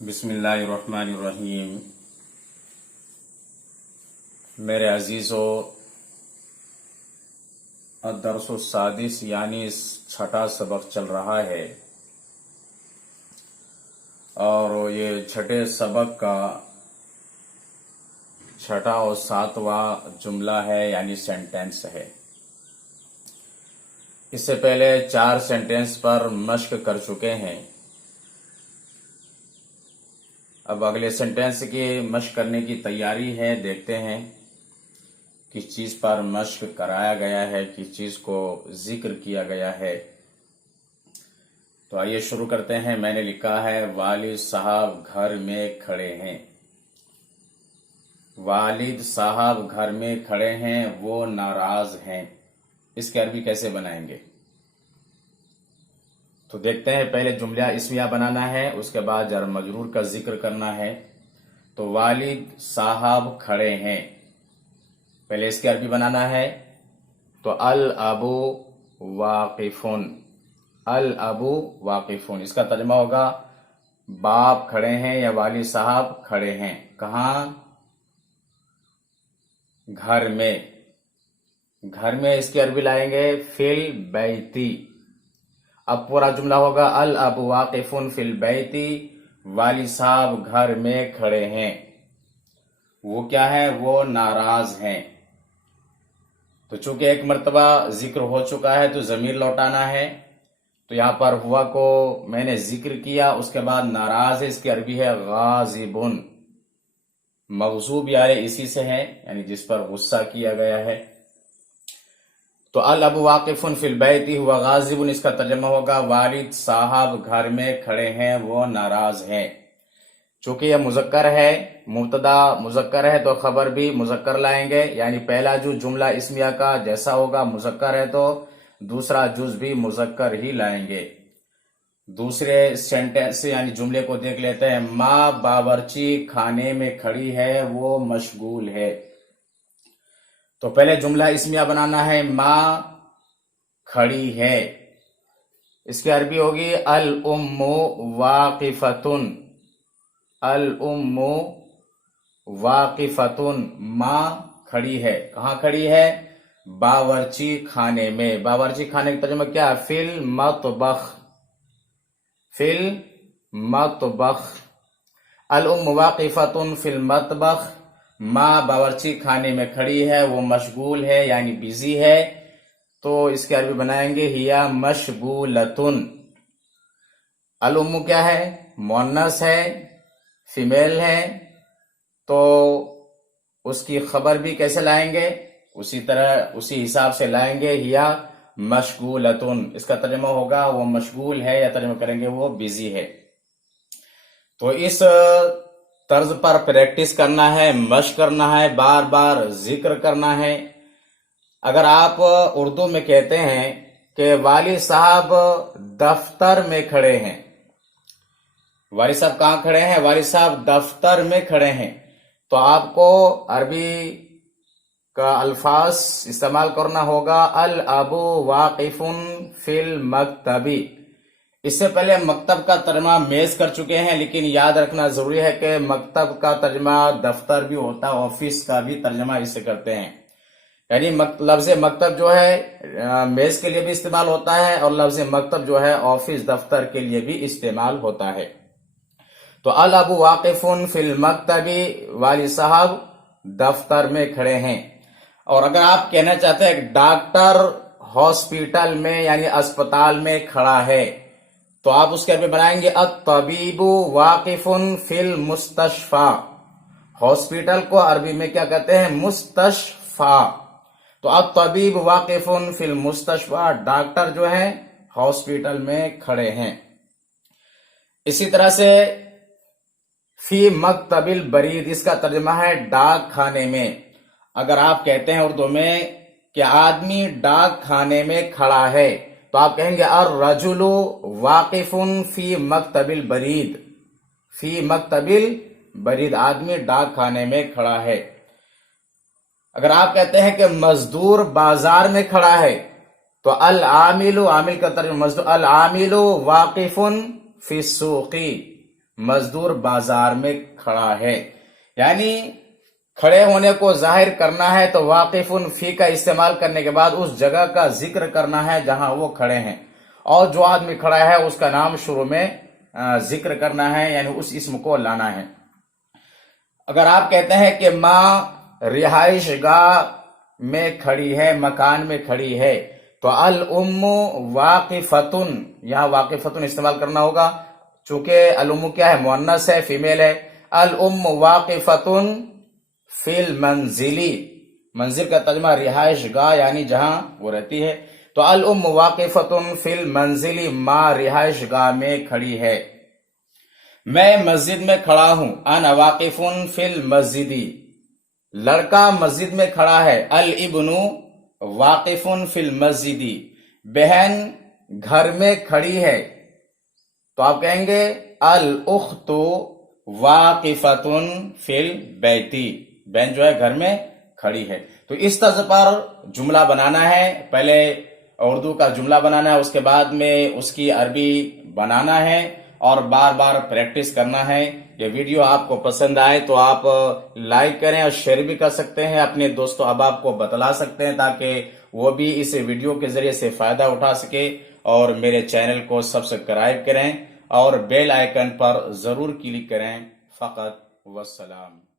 बिस्मिल्लाहिर्रहमानिर्रहीम। मेरे अजीज़ो, अद-दर्स-उस-सादिस यानी छठा सबक चल रहा है और ये छठे सबक का छठा और सातवां जुमला है यानी सेंटेंस है। इससे पहले 4 सेंटेंस पर मश्क कर चुके हैं। अब अगले सेंटेंस की मश्क करने की तैयारी है। देखते हैं किस चीज पर मश्क कराया गया है, किस चीज को जिक्र किया गया है। तो आइए शुरू करते हैं। मैंने लिखा है वालिद साहब घर में खड़े हैं। वालिद साहब घर में खड़े हैं, वो नाराज हैं। इसके अरबी कैसे बनाएंगे तो देखते हैं। पहले जुमला इस्मिया बनाना है, उसके बाद जर मजरूर का जिक्र करना है। तो वालिद साहब खड़े हैं, पहले इसके अरबी बनाना है। तो अल अबू वाकिफुन, अल अबू वाकिफुन, इसका तर्जुमा होगा बाप खड़े हैं या वालिद साहब खड़े हैं। कहाँ? घर में। घर में इसकी अरबी लाएंगे फिल बैती। अब पूरा जुमला होगा अल अबू वाकिफुन फिल बैती, वालिद साहब घर में खड़े हैं। वो क्या है? वो नाराज हैं। तो चूंकि एक मर्तबा जिक्र हो चुका है तो जमीर लौटाना है। तो यहां पर हुआ को मैंने जिक्र किया, उसके बाद नाराज है, इसकी अरबी है गाजिबुन। मगजूब यारे इसी से है, यानी जिस पर गुस्सा किया गया है। तो अल अबू वाकिफुन फिल बैती हुआ गाजिबुन, इसका तर्जुमा होगा वालिद साहब घर में खड़े हैं, वो नाराज हैं। चूंकि यह मुजक्कर है, मुब्तदा मुजक्कर है, तो खबर भी मुजक्कर लाएंगे। यानी पहला जुज जुमला इस्मिया का जैसा होगा, मुजक्कर है तो दूसरा जुज भी मुजक्कर ही लाएंगे। दूसरे सेंटेंस यानी जुमले को देख लेते हैं। माँ बावर्ची खाने में खड़ी है, वो मशगूल है। तो पहले जुमला इस्मिया बनाना है। माँ खड़ी है, इसकी अरबी होगी अल उम्मु वाकिफतुन, अल उम्मु वाकिफतुन। माँ खड़ी है, कहाँ खड़ी है? बावर्ची खाने में। बावर्ची खाने का तर्जुमा क्या है? फिल मतबख, फिल मतबख। अल उम्मु वाकिफतुन फिल मतबख, माँ बावर्ची खाने में खड़ी है, वो मशगूल है यानी बिजी है। तो इसके अरबी बनाएंगे हिया मशगूलतुन। अल उम्मु क्या है? मुअन्नस है, फीमेल है, तो उसकी खबर भी कैसे लाएंगे? उसी तरह उसी हिसाब से लाएंगे हिया मशगूलतुन। इसका तर्जुमा होगा वो मशगूल है, या तर्जुमा करेंगे वो बिजी है। तो इस तर्ज पर प्रैक्टिस करना है, मश्क करना है, बार बार जिक्र करना है। अगर आप उर्दू में कहते हैं कि वालिद साहब दफ्तर में खड़े हैं, वालिद साहब कहाँ खड़े हैं? वालिद साहब दफ्तर में खड़े हैं, तो आपको अरबी का अल्फाज इस्तेमाल करना होगा अल अबू वाकिफुन फिल मकतबी। इससे पहले मकतब का तर्जुमा मेज कर चुके हैं, लेकिन याद रखना जरूरी है कि मकतब का तर्जुमा दफ्तर भी होता है, ऑफिस का भी तर्जुमा इससे करते हैं। यानी लफ्ज मकतब जो है मेज के लिए भी इस्तेमाल होता है, और लफ्ज मकतब जो है ऑफिस दफ्तर के लिए भी इस्तेमाल होता है। तो अल अबू वाकिफुन फिल मकतबी, वालिद साहब दफ्तर में खड़े हैं। और अगर आप कहना चाहते हैं डॉक्टर हॉस्पिटल में यानी अस्पताल में खड़ा है, तो आप उसके अरबी बनाएंगे अत-तबीबु वाकिफुन फिल मुस्तशफा। हॉस्पिटल को अरबी में क्या कहते हैं? मुस्तशफा। तो अत-तबीब वाकिफुन फिल मुस्तशफा, डॉक्टर जो है हॉस्पिटल में खड़े हैं। इसी तरह से फी मकतबिल बरीद, इसका तर्जुमा है डाक खाने में। अगर आप कहते हैं उर्दू में कि आदमी डाक खाने में खड़ा है, तो आप कहेंगे अर रजुलु वाकिफुन फी मकतबिल बरीद, फी मकतबिल बरीद, आदमी डाक खाने में खड़ा है। अगर आप कहते हैं कि मजदूर बाजार में खड़ा है, तो अल आमिलु, आमिल का तर्जुमा मजदूर, अल आमिलु वाकिफुन फी सूकी, मजदूर बाजार में खड़ा है। यानी खड़े होने को जाहिर करना है तो वाकिफुन फी का इस्तेमाल करने के बाद उस जगह का जिक्र करना है जहां वो खड़े हैं, और जो आदमी खड़ा है उसका नाम शुरू में जिक्र करना है, यानी उस इस्म को लाना है। अगर आप कहते हैं कि माँ रिहाइश गाह में खड़ी है, मकान में खड़ी है, तो अल उम्मु वाकिफतुन, यहां वाकिफतुन इस्तेमाल करना होगा, चूंकि अल उम्मु क्या है, मुअन्नस है, फीमेल है। अल उम्मु वाकिफतुन फिल मंजिली, मंजिल का तर्जुमा रिहाइश गाह यानी जहां वो रहती है, तो अल उम्मु वाकिफतुन फिल मंजिली, माँ रिहाइश गाह में खड़ी है। मैं मस्जिद में खड़ा हूं, अना वाकिफुन फिल मस्जिदी, लड़का मस्जिद में खड़ा है, अल इब्नु वाकिफुन फिल मस्जिदी, बहन घर में खड़ी है, तो आप कहेंगे अल उख्तु वाकिफतुन फिल बैती, बहन जो है घर में खड़ी है। तो इस तर्ज पर जुमला बनाना है, पहले उर्दू का जुमला बनाना है, उसके बाद में उसकी अरबी बनाना है और बार बार प्रैक्टिस करना है। ये वीडियो आपको पसंद आए तो आप लाइक करें और शेयर भी कर सकते हैं, अपने दोस्तों अहबाब को बतला सकते हैं ताकि वो भी इस वीडियो के जरिए से फायदा उठा सके, और मेरे चैनल को सब्सक्राइब करें और बेल आइकन पर जरूर क्लिक करें। फकत वस्सलाम।